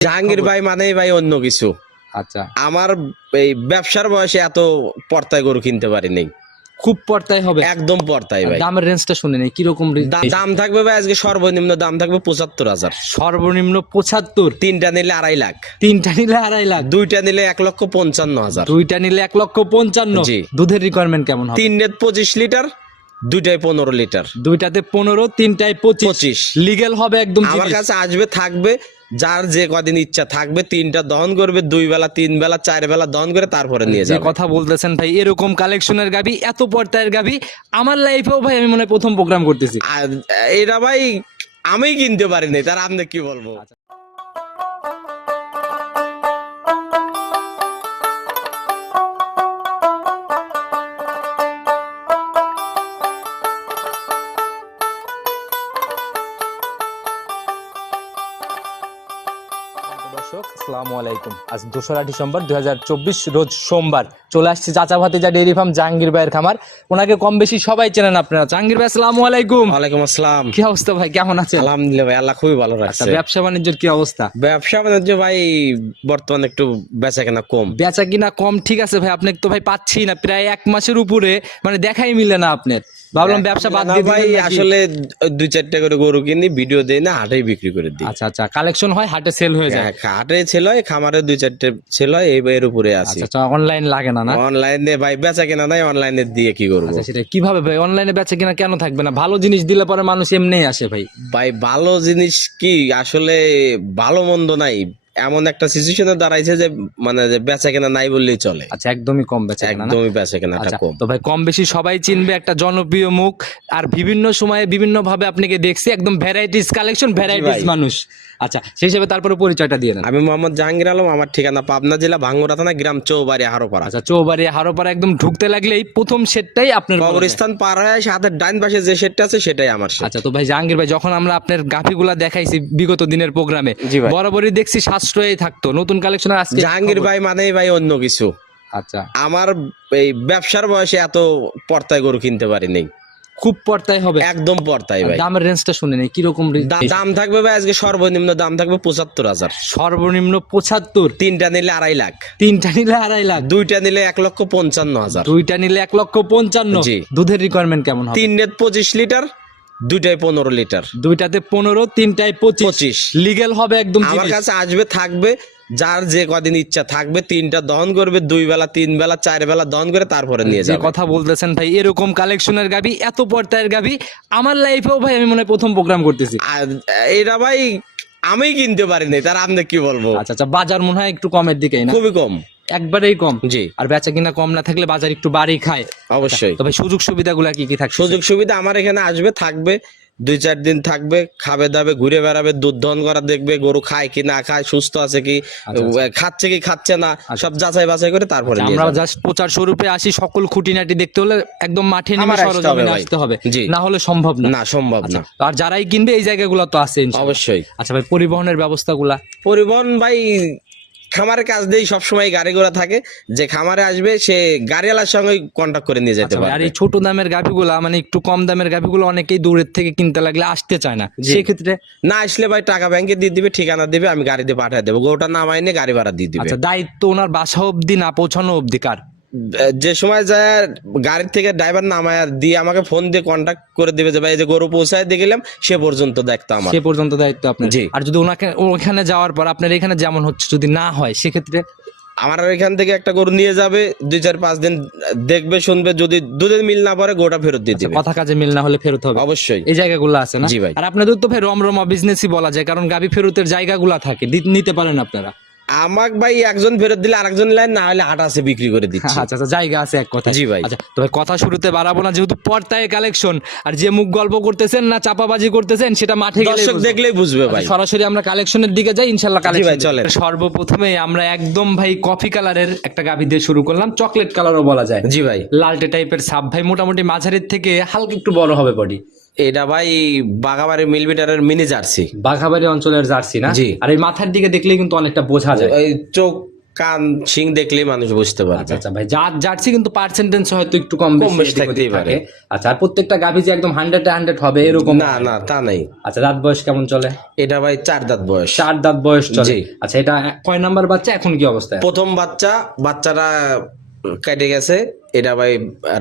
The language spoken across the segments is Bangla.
জাহাঙ্গীর ভাই মানেই ভাই অন্য কিছু। আচ্ছা। আমার এই ব্যবসার বয়সে এত পর্তায় গরু কিনতে পারিনি। খুব পর্তায় হবে। একদম পর্তায় ভাই। দামের রেঞ্জটা শুনে নেই কীরকম দাম থাকবে ভাই আজকে সর্বনিম্ন দাম থাকবে পঁচাত্তর হাজার। সর্বনিম্ন পঁচাত্তর? তিনটা নিলে আড়াই লাখ। তিনটা নিলে আড়াই লাখ? দুইটা নিলে এক লক্ষ পঞ্চান্ন হাজার। দুইটা নিলে এক লক্ষ পঞ্চান্ন? জি। দুধের রিকোয়ারমেন্ট কেমন হবে? তিন নেট পঁচিশ লিটার দুইটাই পনেরো লিটার। দুইটাতে পনেরো তিনটায় পঁচিশ। লিগেল হবে একদম আমার কাছে আসবে থাকবে যার যে কদিন ইচ্ছা থাকবে তিনটা দহন করবে দুই বেলা তিন বেলা চার বেলা দহন করে তারপরে নিয়ে যাবে। কথা বলতেছেন ভাই এরকম কালেকশনের গাবি এত পর্যায়ের গাবি আমার লাইফেও ভাই আমি মনে প্রথম প্রোগ্রাম করতেছি। আর এটা ভাই আমি কিনতে পারিনি তার আপনি কি বলব? আসসালামু আলাইকুম। আজ দোসরা ডিসেম্বর দুই রোজ সোমবার। চলে আসছি চাচা ভাতিজা ডেইরি ফার্ম জাহাঙ্গীর ভাইয়ের খামার। ওনাকে কম বেশি সবাই চেনেন আপনারা। জাহাঙ্গীর ভাই আসসালামু আলাইকুম। ওয়ালাইকুম আসসালাম। কি অবস্থা ভাই? কেমন আছেন? আলহামদুলিল্লাহ ভাই আল্লাহ খুবই ভালো আচ্ছা রাখছে। ব্যবসা বাণিজ্যের কি অবস্থা? ব্যবসা বাণিজ্য ভাই বর্তমানে একটু বেচা কেনা কম। বেচা কিনা কম ঠিক আছে ভাই। আপনাকে তো ভাই পাচ্ছি না। প্রায় এক মাসের উপরে মানে দেখাই মিলে না আপনার। ভাবলাম ব্যবসা বাদ দিয়ে ভাই আসলে দুই চারটা করে গরু কিনি ভিডিও দেই না হাটেই বিক্রি করে দিই। আচ্ছা আচ্ছা কালেকশন হয় হাটে সেল হয়ে যায়। হ্যাঁ, হাটে ছিল খামারে দুই চারটে ছিল এই এর উপরে আছি। আচ্ছা আচ্ছা অনলাইন লাগে না না? অনলাইনে ভাই বেচা কেনা নাই অনলাইনে দিয়ে কি করব? আচ্ছা সেটা কীভাবে ভাই অনলাইনে বেচা কিনা কেন থাকবে না? ভালো জিনিস দিলে পরে মানুষ এমনিই আসে ভাই। ভাই ভালো জিনিস কি? আসলে ভালো মন্দ নাই। এমন একটা সিচুয়েশনে দাঁড়াইছে যে মানে যে বেচা কেনা নাই বললেই চলে। আচ্ছা একদমই কম বেচা কিনা না? একদমই বেচা কেনাটা আচ্ছা কম। তো ভাই কম বেশি সবাই চিনবে একটা জনপ্রিয় মুখ আর বিভিন্ন সময়ে বিভিন্ন ভাবে আপনাকে দেখছি একদম ভ্যারাইটিস কালেকশন ভ্যারাইটিস ভাই। মানুষ। আচ্ছা সেই হিসেবে তারপরে পরিচয়টা দিয়ে নেন আমি মোহাম্মদ জাহাঙ্গীর আলম আমার ঠিকানা পাবনা জেলা ভাঙ্গুরা থানা গ্রাম চৌবাড়ি হারোপাড়া। আচ্ছা চৌবাড়ি হারোপাড়া একদম ঢুকতে লাগলে এই প্রথম সেটটাই আপনার বলা। কবরস্থান পার হয়ে সাথে ডাইন পাশে যে সেটটা আছে সেটাই আমার সেট। আচ্ছা তো ভাই জাহাঙ্গীর ভাই যখন আমরা আপনার গাফিগুলা দেখাইছি বিগত দিনের প্রোগ্রামে জি ভাই। বরাবরই দেখছি থাকতো। নতুন কালেকশন আজকে জাহাঙ্গীর ভাই মানেই ভাই অন্য কিছু। আচ্ছা। আমার এই ব্যবসার বয়সে এত পর্তায় গরু কিনতে পারিনি। খুব পর্দায় হবে। একদম পর্তায় ভাই। দামের রেঞ্জটা শুনে নেই কীরকম দাম থাকবে ভাই আজকে সর্বনিম্ন দাম থাকবে পঁচাত্তর হাজার। সর্বনিম্ন পঁচাত্তর? তিনটা নিলে আড়াই লাখ। তিনটা নিলে আড়াই লাখ? দুইটা নিলে এক লক্ষ পঞ্চান্ন হাজার। দুইটা নিলে এক লক্ষ পঞ্চান্ন। দুধের রিকোয়ারমেন্ট কেমন হবে? তিন নেট পঁচিশ লিটার দুইটাই পনেরো লিটার। দুইটাতে পনেরো তিনটায় পঁচিশ। লিগেল হবে একদম আমার কাছে আসবে থাকবে যার যে কদিন ইচ্ছা থাকবে তিনটা দহন করবে দুই বেলা তিন বেলা চার বেলা দহন করে তারপরে নিয়ে যাবে। কথা বলতেছেন ভাই এরকম কালেকশনের গাবি এত পর্দায়ের গাবি আমার লাইফেও ভাই আমি মনে হয় প্রথম প্রোগ্রাম করতেছি। এটা ভাই আমি কিনতে পারিনি তার আপনি কি বলব? আচ্ছা আচ্ছা বাজার মনে হয় একটু কমের দিকে খুবই কম। একবারেই কম। জি। আর বেচা কিনা কম না থাকলে বাজার একটু বাড়ি খায়। অবশ্যই। তবে সুযোগ সুবিধাগুলো কি কি থাকে সুযোগ সুবিধা আমার এখানে আসবে থাকবে দুই চার দিন থাকবে খাবে দাবে ঘুরে বেড়াবে দুধ দহন করা দেখবে গরু খায় কি না খায় সুস্থ আছে কি খাচ্ছে কি খাচ্ছে না সব যাচাই বাছাই করে তারপরে আমরা জাস্ট প্রচার স্বরূপে আসি সকল খুঁটিনাটি দেখতে হলে একদম মাঠে নেমে আমার আসতে হবে সরজমিনে আসতে হবে। না হলে সম্ভব না। না সম্ভব না। আর যারাই কিনবে এই জায়গাগুলো তো আছে অবশ্যই। আচ্ছা ভাই পরিবহনের ব্যবস্থাগুলা? পরিবহন ভাই খামারের কাজ দিয়েই সবসময় গাড়ি ঘোড়া থাকে। যে খামারে আসবে সে গাড়িওয়ালার সঙ্গে কন্ট্যাক্ট করে নিয়ে যেতে পারে আর এই ছোট দামের গাভিগুলা মানে একটু কম দামের গাভিগুলো অনেকেই দূরের থেকে কিনতে লাগলে আসতে চায় না। সেই ক্ষেত্রে না আসলে ভাই টাকা ব্যাংকে দিয়ে দিবে ঠিকানা দিবে আমি গাড়িতে পাঠিয়ে দেবো। গোটা নামাই নিয়ে গাড়ি ভাড়া দিয়ে দিবে। আচ্ছা দায়িত্ব ওনার বাসা অবধি না পৌঁছানো অবধি কার? যে সময় যায় গাড়ির থেকে ড্রাইভার নামায় দিয়ে আমাকে ফোন দিয়ে কন্ট্যাক্ট করে দিবে যে ভাই যে গরু পৌঁছায় দিয়ে গেলাম সে পর্যন্ত দেখতো আমার। সে পর্যন্ত দায়িত্ব আপনার। জি। আর যদি ওনাকে ওখানে যাওয়ার পর আপনার এখানে যেমন হচ্ছে যদি না হয় সেক্ষেত্রে? আমার এখান থেকে একটা গরু নিয়ে যাবে দুই চার পাঁচ দিন দেখবে শুনবে যদি দুধের মিল না পরে গোটা ফেরত দিয়ে দিবে। কথা কাজে মিল না হলে ফেরত হবে। অবশ্যই। এই জায়গাগুলো আছে না? জি ভাই। আর আপনাদের তো ভাই রমরমা বিজনেসই বলা যায় কারণ গাভি ফেরতের জায়গাগুলো থাকে নিতে পারেন আপনারা। আমাক ভাই একজন ফেরত দিলে আরেকজন লাইন না হলে হাট আছে বিক্রি করে দিচ্ছি। আচ্ছা আচ্ছা জায়গা আছে এক কথা জি ভাই। আচ্ছা তো ভাই কথা শুরুতে বাড়াবো না যেহেতু পর্দায় কালেকশন আর যে মুখ গল্প করতেছেন না চাপাবাজি করতেছেন সেটা মাঠে গেলে দর্শক দেখলেই বুঝবে ভাই। সরাসরি আমরা কালেকশনের দিকে যাই ভাই, কালেকশন চলেন। সর্বপ্রথমে আমরা একদম ভাই কফি কালারের একটা গাভি দিয়ে শুরু করলাম চকলেট কালারও বলা যায়। জি ভাই। লালটে টাইপের সাব ভাই মোটামুটি মাঝারির থেকে হালকা একটু বড় হবে বডি এটা ভাই বাঘাবাড়ি মিলবিটারের মিনি জার্সি বাঘাবাড়ি অঞ্চলের জার্সি না? জি। আর এই মাথার দিকে দেখলে কিন্তু অনেকটা বোঝা যায়। ওই চোখ কান শিং দেখলেই মানুষ বুঝতে পারবে। আচ্ছা আচ্ছা ভাই জাত জার্সি কিন্তু পার্সেন্টেজ হয়তো একটু কম কম বেশি থাকতেই পারে। আচ্ছা আর প্রত্যেকটা গাভী যে একদম হান্ড্রেড হান্ড্রেড হবে এরকম না না তা নাই। আচ্ছা দাঁত বয়স কেমন চলে? এটা ভাই চার দাঁত বয়স। চার দাঁত বয়স চলে। আচ্ছা এটা কয় নাম্বার বাচ্চা? এখন কি অবস্থায়? প্রথম বাচ্চা বাচ্চারা কেটে গেছে। এটা ভাই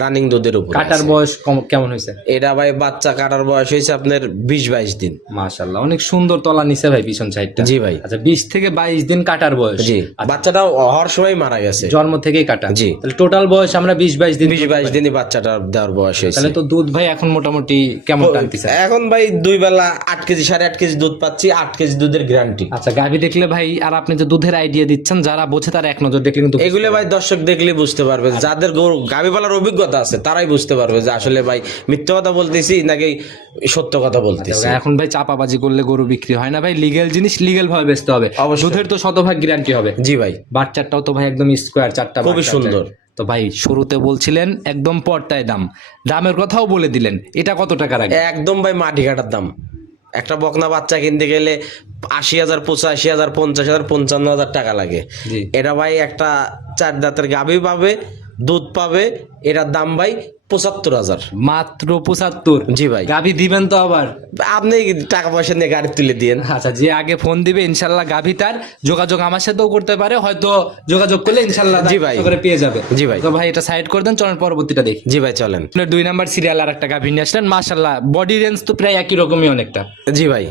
রানিং দুধের উপর কাটার বয়স কেমন হয়েছে? এটা ভাই বাচ্চা কাটার বয়স হয়েছে আপনার বিশ বাইশ দিন। মাশাল্লাহ অনেক সুন্দর তলা নিছে ভাই পিছন সাইডটা। জি ভাই। আচ্ছা বিশ থেকে বাইশ দিন কাটার বয়স। জি বাচ্চাটা হওয়ার সময় মারা গেছে। জন্ম থেকেই কাটা। জি। তাহলে টোটাল বয়স আমরা বিশ বাইশ দিন বিশ বাইশ দিনই বাচ্চাটা দেওয়ার বয়স হয়েছে। তাহলে তো দুধ ভাই এখন মোটামুটি কেমন টানতেছে? এখন ভাই দুই বেলা আট কেজি সাড়ে আট কেজি দুধ পাচ্ছি আট কেজি দুধের গ্যারান্টি আচ্ছা গাভী দেখলে ভাই আর আপনি যে দুধের আইডিয়া দিচ্ছেন যারা বোঝে তারা এক নজর দেখলে কিন্তু এগুলো ভাই দর্শক দেখলে বুঝতে পারবে। যাদের গরু গাভী পালার অভিজ্ঞতা আছে তারাই বুঝতে পারবে যে আসলে ভাই মিথ্যে কথা বলতেছি নাকি সত্য কথা বলতেছি। এখন ভাই চাপাবাজি করলে গরু বিক্রি হয় না ভাই লিগেল জিনিস লিগেল ভাবে বেচতে হবে। দুধের তো শতভাগ গ্যারান্টি হবে। জি ভাই। বাচ্চাটাও তো ভাই একদম স্কোয়ার চারটা খুবই সুন্দর। তো ভাই শুরুতে বলছিলেন একদম পর্তায় দাম। দামের কথাও বলে দিলেন এটা কত টাকা রাখবে একদম ভাই মাটি কাটার দাম। একটা বকনা বাচ্চা কিনতে গেলে আশি হাজার পঁচাশি হাজার পঞ্চাশ হাজার পঞ্চান্ন হাজার টাকা লাগে। এটা ভাই একটা চার দাঁতের গাভী পাবে দুধ পাবে এটার দাম ভাই পঁচাত্তর হাজার। মাত্র পঁচাত্তর? জি ভাই। গাভী দিবেন তো আবার? আপনি টাকা পয়সা নিয়ে গাড়ি তুলে দিয়েন। আচ্ছা যে আগে ফোন দিবে ইনশাল্লাহ গাভী তার যোগাযোগ আমার সাথেও করতে পারে হয়তো যোগাযোগ করলে ইনশাল্লাহ জি ভাই। করে পেয়ে যাবে। জি ভাই। তো ভাই এটা সাইড করে দেন চলেন পরবর্তীটা দেখি। জি ভাই চলেন। দুই নাম্বার সিরিয়াল আর একটা গাভী নিয়ে আসলেন মাশাল্লাহ বডি রেঞ্জ তো প্রায় একই রকমই অনেকটা। জি ভাই।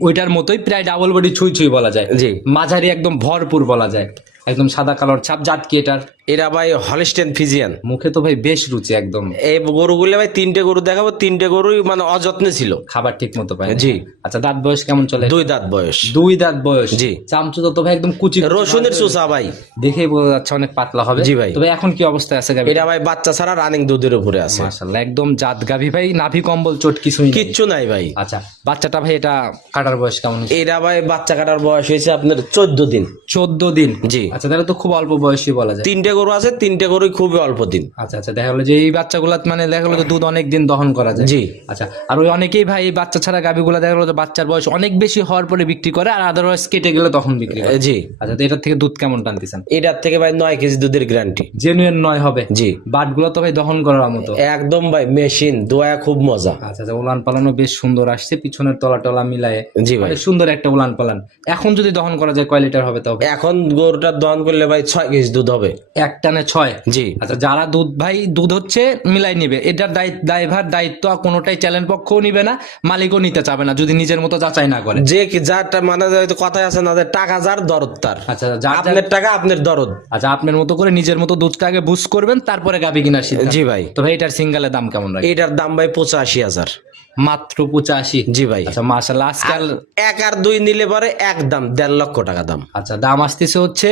ওইটার মতোই প্রায় ডাবল বডি ছুঁই ছুঁই বলা যায়। জি। মাঝারি একদম ভরপুর বলা যায়। একদম সাদা কালোর ছাপ জাত কি এটার। এরা ভাই হলিস্টেন ফিজিয়ান মুখে তো ভাই বেশ রুচি একদম। এই গরুগুলো ভাই তিনটে গরু দেখাবো তিনটে গরুই মানে অযত্নে ছিল। খাবার ঠিক মতো পায় জি। আচ্ছা দাঁত বয়স কেমন চলে? দুই দাঁত বয়স। দুই দাঁত বয়স। জি। চামচু তো ভাই একদম কুচি রসুনের চুষা ভাই। দেখেই বোঝা যাচ্ছে অনেক পাতলা হবে। জি ভাই। তবে এখন কি অবস্থায় আছে গাভী এটা ভাই বাচ্চা ছাড়া রানিং দুধের উপরে আছে। মাশাআল্লাহ একদম জাত গাভী ভাই নাভি কম্বল চোট কিছু। কিচ্ছু নাই ভাই। আচ্ছা বাচ্চাটা ভাই এটা কাটার বয়স কেমন? এটা ভাই বাচ্চা কাটার বয়স হয়েছে আপনার চোদ্দ দিন। চোদ্দ দিন? জি। আচ্ছা তাহলে তো খুব অল্প বয়সী বলা যায়। তিনটে গরু আছে তিনটে গরুই খুবই অল্প দিন। আচ্ছা আচ্ছা দেখা গেলো যে এই বাচ্চাগুলা মানে দেখা গেলো দুধ অনেক দিন দহন করা যায়। জি। আচ্ছা আর ওই অনেকেই ভাই এই বাচ্চা ছাড়া গাভিগুলো দেখা গেলো বাচ্চার বয়স অনেক বেশি হওয়ার পরে বিক্রি করে আর আদারওয়াইজ কেটে গেলে তখন বিক্রি করে। জি। আচ্ছা তো এটার থেকে দুধ কেমন টানতেছেন? এটার থেকে ভাই নয় কেজি দুধের গ্যারান্টি জেনুইন নয় হবে? জি। বাটগুলো তো ভাই দহন করার মতো। একদম ভাই মেশিন দোয়া খুব মজা। আচ্ছা আচ্ছা উলান পালানো বেশ সুন্দর আসছে পিছনের তলা টলা মিলায়ে। জি ভাই। সুন্দর একটা উলান পালান এখন যদি দহন করা যায় কয় লিটার হবে তবে এখন গরুটা দহন করলে ভাই ছয় কেজি দুধ হবে। এক টানে ছয়। জি। আচ্ছা যারা দুধ ভাই দুধ হচ্ছে মিলাই নিবে। এটার দায়ভার দায়িত্ব কোনোটাই চ্যালেঞ্জ পক্ষও নিবে না মালিকও নিতে চাবে না যদি নিজের মতো যাচাই না করে। যে কি যারটা মানে কথাই আছে না যে টাকা যার দরদ তার। আচ্ছা যার- আপনার টাকা আপনার দরদ। আচ্ছা আপনার মতো করে নিজের মতো দুধটা আগে বুঝ করবেন তারপরে গাবি কিনা জি ভাই। তো ভাই এটার সিঙ্গালের দাম কেমন রাখে এটার দাম ভাই পঁচাশি হাজার। মাত্র পঁচাশি। জি ভাই। আচ্ছা মার্শাল আজকাল এক আর দুই নিলে পরে এক দাম দেড় লক্ষ টাকা দাম। আচ্ছা দাম আসতেছে হচ্ছে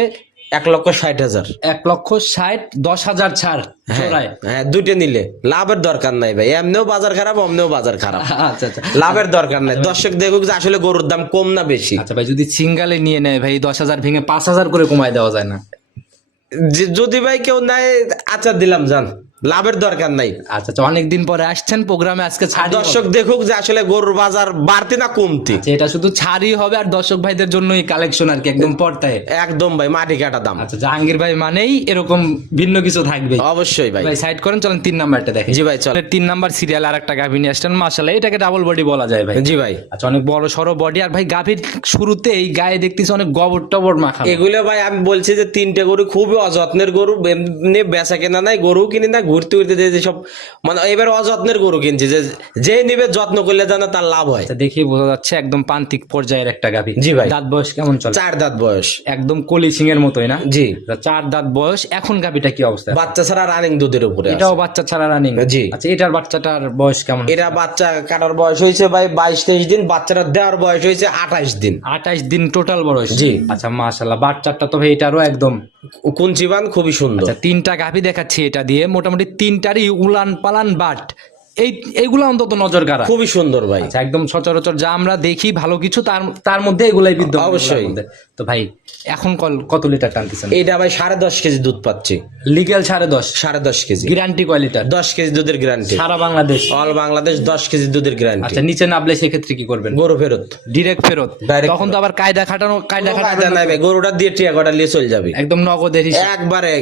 এক লক্ষ ষাট হাজার। এক লক্ষ ষাট দশ হাজার ছাড় জোড়ায়। হ্যাঁ দুইটা নিলে। লাভের দরকার নাই ভাই এমনিও বাজার খারাপ অমনিও বাজার খারাপ। আচ্ছা আচ্ছা। লাভের দরকার নাই। দর্শক দেখুক যে আসলে গরুর দাম কম না বেশি। আচ্ছা ভাই যদি সিঙ্গালে নিয়ে নেয় ভাই দশ হাজার ভেঙে পাঁচ হাজার করে কমায় দেওয়া যায় না। যদি ভাই কেউ নেয় আচার দিলাম জান লাভের দরকার নাই। আচ্ছা আচ্ছা অনেকদিন পরে আসছেন প্রোগ্রামে আজকে ছাড়ি দর্শক দেখুক যে আসলে গরুর বাজার বাড়তি না কমতি। আচ্ছা, এটা শুধু ছাড়ই হবে আর দর্শক ভাইদের জন্যই কালেকশন আর কি একদম পর্দায়। একদম ভাই মাটি কাটা দাম। আচ্ছা জাহাঙ্গীর ভাই মানেই এরকম ভিন্ন কিছু থাকবে। অবশ্যই ভাই। ভাই সাইড করেন চলেন তিন নাম্বারটা দেখে জি ভাই চল। তিন নাম্বার সিরিয়াল আর একটা গাভী নিয়ে আসছেন মাসাল্লাহ এটাকে ডাবল বডি বলা যায় ভাই। জি ভাই। আচ্ছা অনেক বড় সড়ো বডি আর ভাই গাভীর শুরুতে এই গায়ে দেখতেছি অনেক গবর টবর মাখা। এগুলো ভাই আমি বলছি যে তিনটে গরু খুবই অযত্নের গরু এমনি বেচা কেনা নাই গরু কিনে না ঘুরতে ঘুরতে যে সব মানে এবার অযত্নের গরু কিনছি যে যে নিবে যত্ন করলে যেন তার লাভ হয়। আচ্ছা দেখি বোঝা যাচ্ছে একদম প্রান্তিক পর্যায়ের একটা গাভী। জি ভাই। দাঁত বয়স কেমন চলে? চার দাঁত বয়স। একদম কলি সিং এর মতোই না? জি। আচ্ছা, চার দাঁত বয়স এখন গাভীটা কি অবস্থা? বাচ্চা ছাড়া রানিং দুধের উপরে এটাও বাচ্চা ছাড়া রানিং জি। আচ্ছা এটার বাচ্চাটার বয়স কেমন? এটা বাচ্চা কাটার বয়স হয়েছে ভাই বাইশ তেইশ দিন বাচ্চাটা দেওয়ার বয়স হয়েছে আঠাইশ দিন। আঠাইশ দিন টোটাল বয়স? জি। আচ্ছা মাশাল্লাহ বাচ্চাটা তো ভাই এটারও একদম কুঞ্চিবান খুবই সুন্দর। আচ্ছা তিনটা গাভী দেখাচ্ছি এটা দিয়ে। মোটামুটি তিনটারই উলান পালান বাট এই এইগুলো অন্তত নজর কাড়া। খুবই সুন্দর ভাই। আচ্ছা একদম সচরাচর যা আমরা দেখি ভালো কিছু তার তার মধ্যে এগুলাই বিদ্যমান অবশ্যই। তো ভাই এখন কল- কত লিটার টানতেছেন? এইটা ভাই সাড়ে দশ কেজি দুধ পাচ্ছি। লিগেল সাড়ে দশ? সাড়ে দশ কেজি। গ্যারান্টি কয় লিটার? দশ কেজি দুধের গ্যারান্টি সারা বাংলাদেশ? অল বাংলাদেশ দশ কেজি দুধের গ্যারান্টি আচ্ছা নিচে নামলে সেক্ষেত্রে কি করবেন? গরু ফেরত। ডিরেক্ট ফেরত? তখন তো আবার কায়দা খাটানো কায়দা খাটানো নাই ভাই গরুটা দিয়ে টিয়া কটা নিয়ে চলে যাবে। একদম নগদের একবারে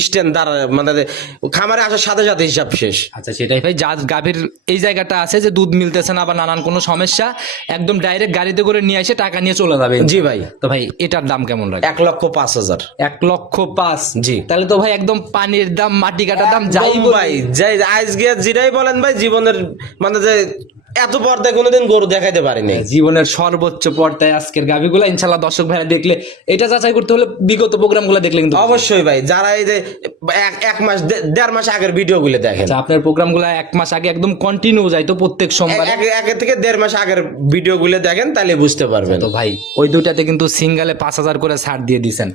স্ট্যান্ড দ্বারা মানে খামারে আসার সাথে সাথে হিসাব শেষ। আচ্ছা সেটাই ভাই যা গাভীর এই জায়গাটা আছে যে দুধ মিলতেছে না বা নানান কোনো সমস্যা একদম ডাইরেক্ট গাড়িতে করে নিয়ে এসে টাকা নিয়ে চলে যাবে। জি ভাই। তো ভাই এটার দাম কেমন লাগে এক লক্ষ পাঁচ হাজার। এক লক্ষ পাঁচ? জি। তাহলে তো ভাই একদম পানির দাম মাটি কাটার দাম যাই ভাই যাই আজকে যেটাই বলেন ভাই জীবনের মানে যে এত পর্দায় কোনোদিন গরু দেখাইতে পারিনি। জীবনের সর্বোচ্চ পর্দায় আজকের গাভিগুলো ইনশাল্লাহ দর্শক ভাইরা দেখলে এটা যাচাই করতে হলে বিগত প্রোগ্রামগুলো দেখলে কিন্তু অবশ্যই ভাই যারা এই যে এক এক মাস দেড় মাস আগের ভিডিও গুলো দেখেন। আচ্ছা, আপনার প্রোগ্রামগুলো এক মাস আগে একদম কন্টিনিউ যায় তো প্রত্যেক সোমবার? এক- এক থেকে দেড় মাস আগের ভিডিও গুলো দেখেন তাহলে বুঝতে পারবেন। তো ভাই ওই দুইটাতে কিন্তু সিঙ্গালে পাঁচ হাজার করে ছাড় দিয়ে দিছেন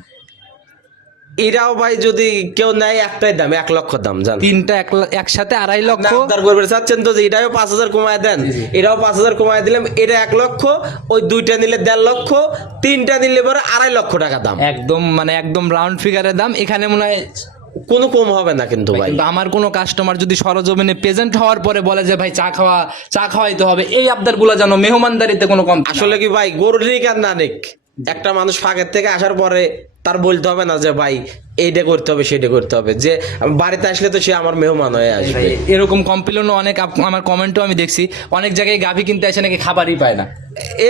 এরাও ভাই যদি কেউ নেয় একটাই দাম এক লক্ষ দাম জান। তিনটা এক একসাথে আড়াই লক্ষ? আবদার করবে চাচ্ছেন তো যে এটাও পাঁচ হাজার কমায় দেন। এটাও পাঁচ হাজার কমায় দিলাম এটা এক লক্ষ ওই দুইটা নিলে দেড় লক্ষ তিনটা নিলে পরে আড়াই লক্ষ টাকা দাম। একদম মানে একদম রাউন্ড ফিগারের দাম এখানে মনে হয় কোনো কম হবে না কিন্তু ভাই আমার কোনো কাস্টমার যদি সরজমিনে প্রেজেন্ট হওয়ার পরে বলে যে ভাই চা খাওয়া চা খাওয়াইতে হবে এই আবদারগুলো যেন মেহমানদারিতে কোনো কম আসলে কি ভাই গরু নিক আর না নিক একটা মানুষ ফাঁকের থেকে আসার পরে তার বলতে হবে না যে ভাই এইটা করতে হবে সেটা করতে হবে। যে বাড়িতে আসলে তো সে আমার মেহমান হয়ে আসবে। এরকম কমপ্লেনও অনেক আমার কমেন্টও আমি দেখছি। অনেক জায়গায় গাভি কিনতে আসে নাকি খাবারই পায় না।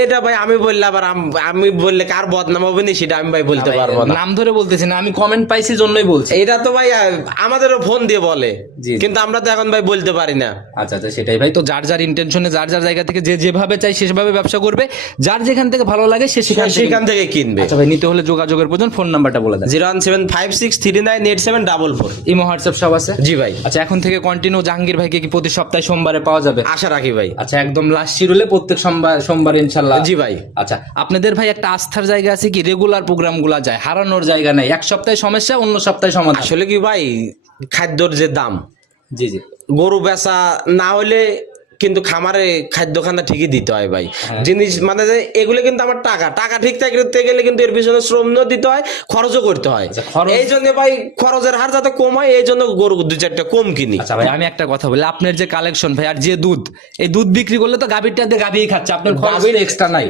এটা ভাই আমি বললে আবার আমি বললে কার বদনাম হবে না সেটা আমি ভাই বলতে পারব না। নাম ধরে বলতেছি না আমি কমেন্ট পাইছি জন্যই বলছি। এটা তো ভাই আমাদেরও ফোন দিয়ে বলে। কিন্তু আমরা তো এখন ভাই বলতে পারি না। আচ্ছা আচ্ছা সেটাই ভাই। তো যার যার ইন্টেনশনে যার যার জায়গা থেকে যে যেভাবে চাই সেভাবে ব্যবসা করবে। যার যেখান থেকে ভালো লাগে সে সেখান থেকে সেখান থেকে কিনবে। আচ্ছা ভাই নিতে হলে যোগাযোগের প্রয়োজন ফোন নাম্বারটা বলে দেন। Zero one seven five six three nine eight seven double four imo WhatsApp সব আছে? জি ভাই। আচ্ছা এখন থেকে কন্টিনিউ জাহাঙ্গীর ভাইকে কি প্রতি সপ্তাহে সোমবারে পাওয়া যাবে? আশা রাখি ভাই। আচ্ছা একদম লাস্ট শিরুলে প্রত্যেক সোমবার সোমবার ইনশাল্লাহ। জি ভাই। আচ্ছা আপনাদের ভাই একটা আস্থার জায়গা আছে কি? রেগুলার প্রোগ্রামগুলা যায় হারানোর জায়গা নাই। এক সপ্তাহে সমস্যা অন্য সপ্তাহে সমাধান। আসলে কি ভাই খাদ্যর যে দাম জি জি। গরু বেচা না হলে কিন্তু খামারে খাদ্য খানা ঠিকই দিতে হয় ভাই। হ্যাঁ। জিনিস মানে যে এগুলো কিন্তু আমার টাকা। টাকা ঠিক থাকতে গেলে কিন্তু এর পিছনে শ্রম দিতে হয় খরচও করতে হয়। আচ্ছা, এই জন্য ভাই খরচের হার যাতে কম হয় এই জন্য গরু দু চারটা কম কিনি। আচ্ছা ভাই আমি একটা কথা বলি আপনার যে কালেকশন ভাই আর যে দুধ এই দুধ বিক্রি করলে তো গাভীরটা দিয়ে গাভীই খাচ্ছে আপনার খরচ এক্সট্রা নাই।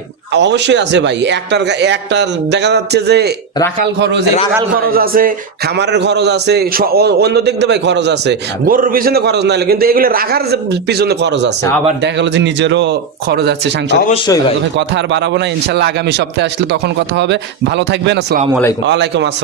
অবশ্যই আছে ভাই। একটার একটার দেখা যাচ্ছে যে রাখাল খরচ রাখাল খরচ আছে খামারের খরচ আছে অন্য দিক দিয়ে ভাই খরচ আছে। গরুর পিছনে খরচ নাইলে কিন্তু এগুলো রাখার পিছনে খরচ আছে। আবার দেখা গেলো যে নিজেরও খরচ আছে সাংসারিক। অবশ্যই ভাই। কথা আর বাড়াবো না ইনশাল্লাহ আগামী সপ্তাহে আসলে তখন কথা হবে। ভালো থাকবেন আসসালামু আলাইকুম। ওয়ালাইকুম আসসালাম।